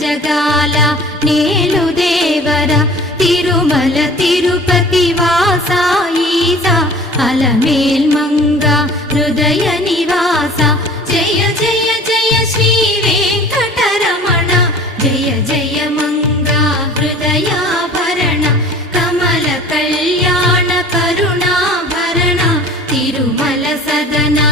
జగాల నేలు దేవర తిరుమల తిరుపతి వాసా ఈసా అలమేల్ మంగ హృదయ నివాస జయ జయ జయ శ్రీ వెంకటరమణ జయ జయ మంగ హృదయాభరణ కమల కళ్యాణ కరుణాభరణ తిరుమల సదనా